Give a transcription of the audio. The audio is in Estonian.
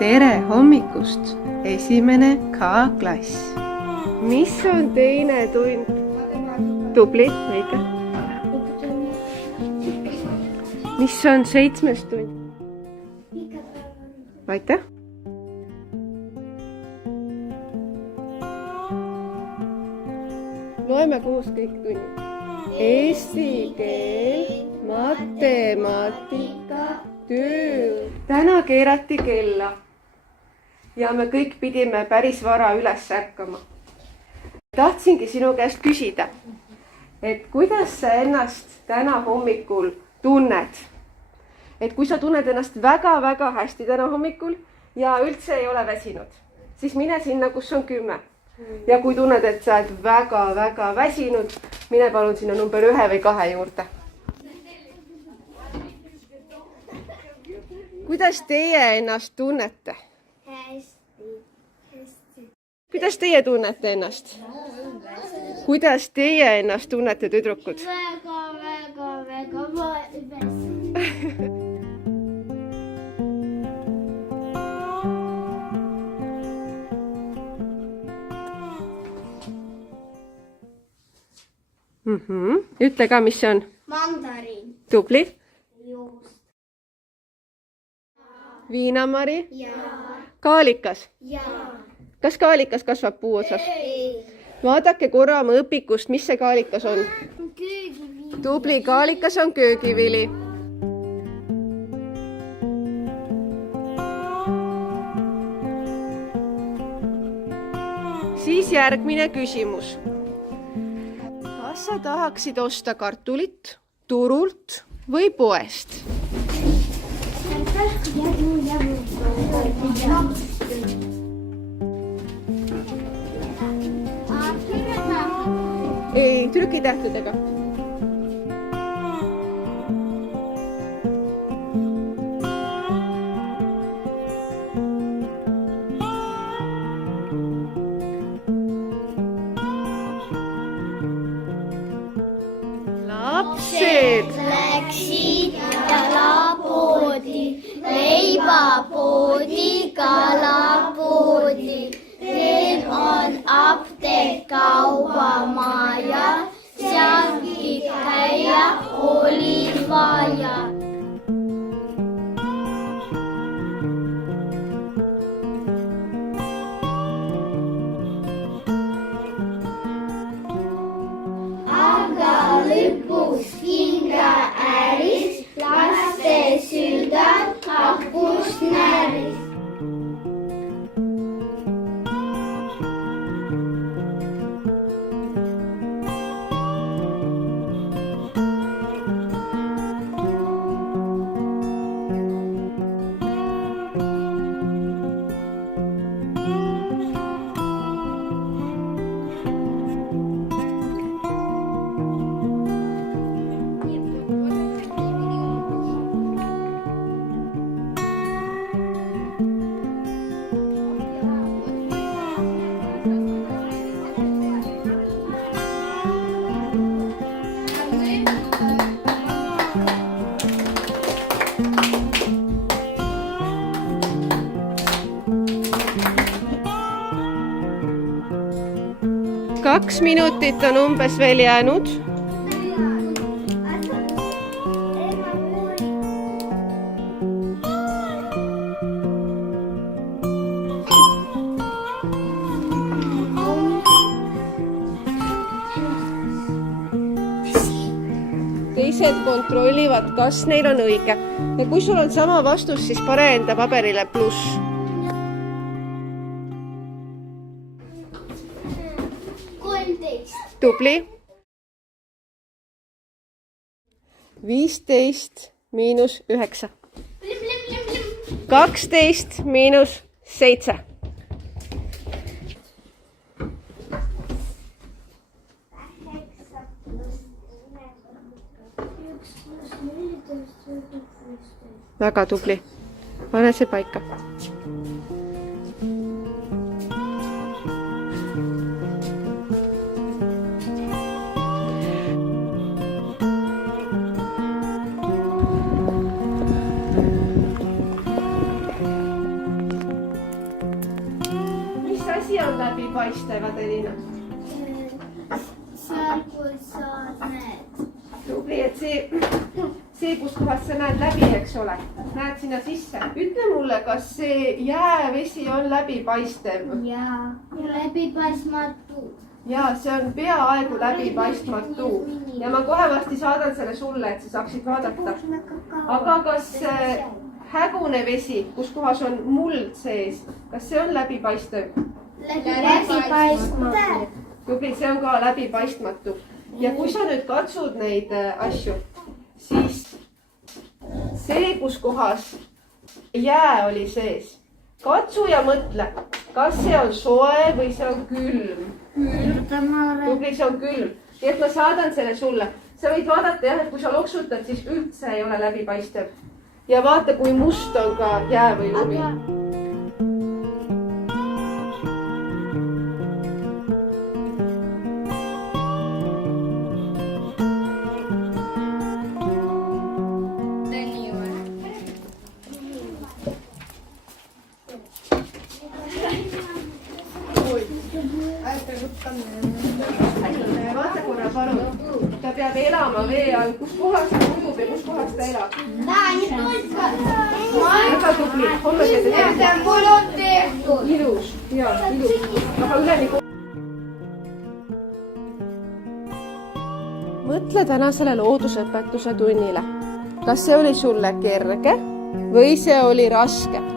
tere hommikust, esimene K-klass. Mis on teine tund? Tubli, õige. Mis on 7. tund? Aitäh. Loeme koos kõik tunnid. Eesti keel, matemaatika, töö. Täna keerati kella ja me kõik pidime päris vara üles ärkama. Tahtsingi sinu käest küsida, et kuidas sa ennast täna hommikul tunned? Et kui sa tunned ennast väga-väga hästi täna hommikul ja üldse ei ole väsinud, siis mine sinna, kus on 10. Ja kui tunned, et sa oled väga-väga väsinud, mine palun sinna number 1 või 2 juurde. Kuidas teie ennast tunnete? Hästi. Kuidas teie tunnete ennast? Kuidas teie ennast tunnete, tüdrukud? Väga väsinud. Ütle ka, mis see on? Mandariin. Tubli. Juust. Viinamari. Jaa. Kaalikas. Jaa. Kas kaalikas kasvab puu otsas? Ei. Vaadake korra oma õpikust, mis see kaalikas on. Köögivili. Tubli, kaalikas on köögivili. Siis järgmine küsimus. Kas sa tahaksid osta kartulit turult või poest? Ei, trükitähtedega. Lapsed Läksid jalapoodi, leivapoodi, kalapoodi. Teil on apteek, kaubamaja, sealgi käia oli vaja. Aga lõpus kingaäris, laste südam hakkus näris. Kaks minutit on umbes veel jäänud. Teised kontrollivad, kas neil on õige. Ja kui sul on sama vastus, siis pane enda paberile pluss. Tubli. 15 miinus 9. 12 miinus 7. Väga tubli. Pane see paika. läbipaistev, Adelina? seal, kus sa näed. tubli, et see, kus kohas sa näed läbi, eks ole, näed sinna sisse. ütle mulle, kas see jäävesi on läbipaistev? ja läbipaistmatu. ja see on peaaegu läbipaistmatu ja ma kohe varsti saadan selle sulle, et sa saaksid vaadata. aga kas hägune vesi, kus kohas on muld sees, kas see on läbipaistev? Läbipaistmatu. tubli, see on ka läbipaistmatu. ja kui sa nüüd katsud neid asju, siis see, kus kohas jää oli sees, katsu ja mõtle, kas see on soe või see on külm. tubli, see on külm. nii et ma saadan selle sulle. sa võid vaadata jah, et kui sa loksutad, siis üldse ei ole läbipaistev. ja vaata, kui must on ka jää või lumi. vaata korra palun, ta peab elama vee all, kus kohas ta ujub ja kus kohas ta elab. väga tubli, homme teete teha. mul on tehtud. ilus, ja ilus, aga üleni. mõtle tänasele loodusõpetuse tunnile. kas see oli sulle kerge või see oli raske?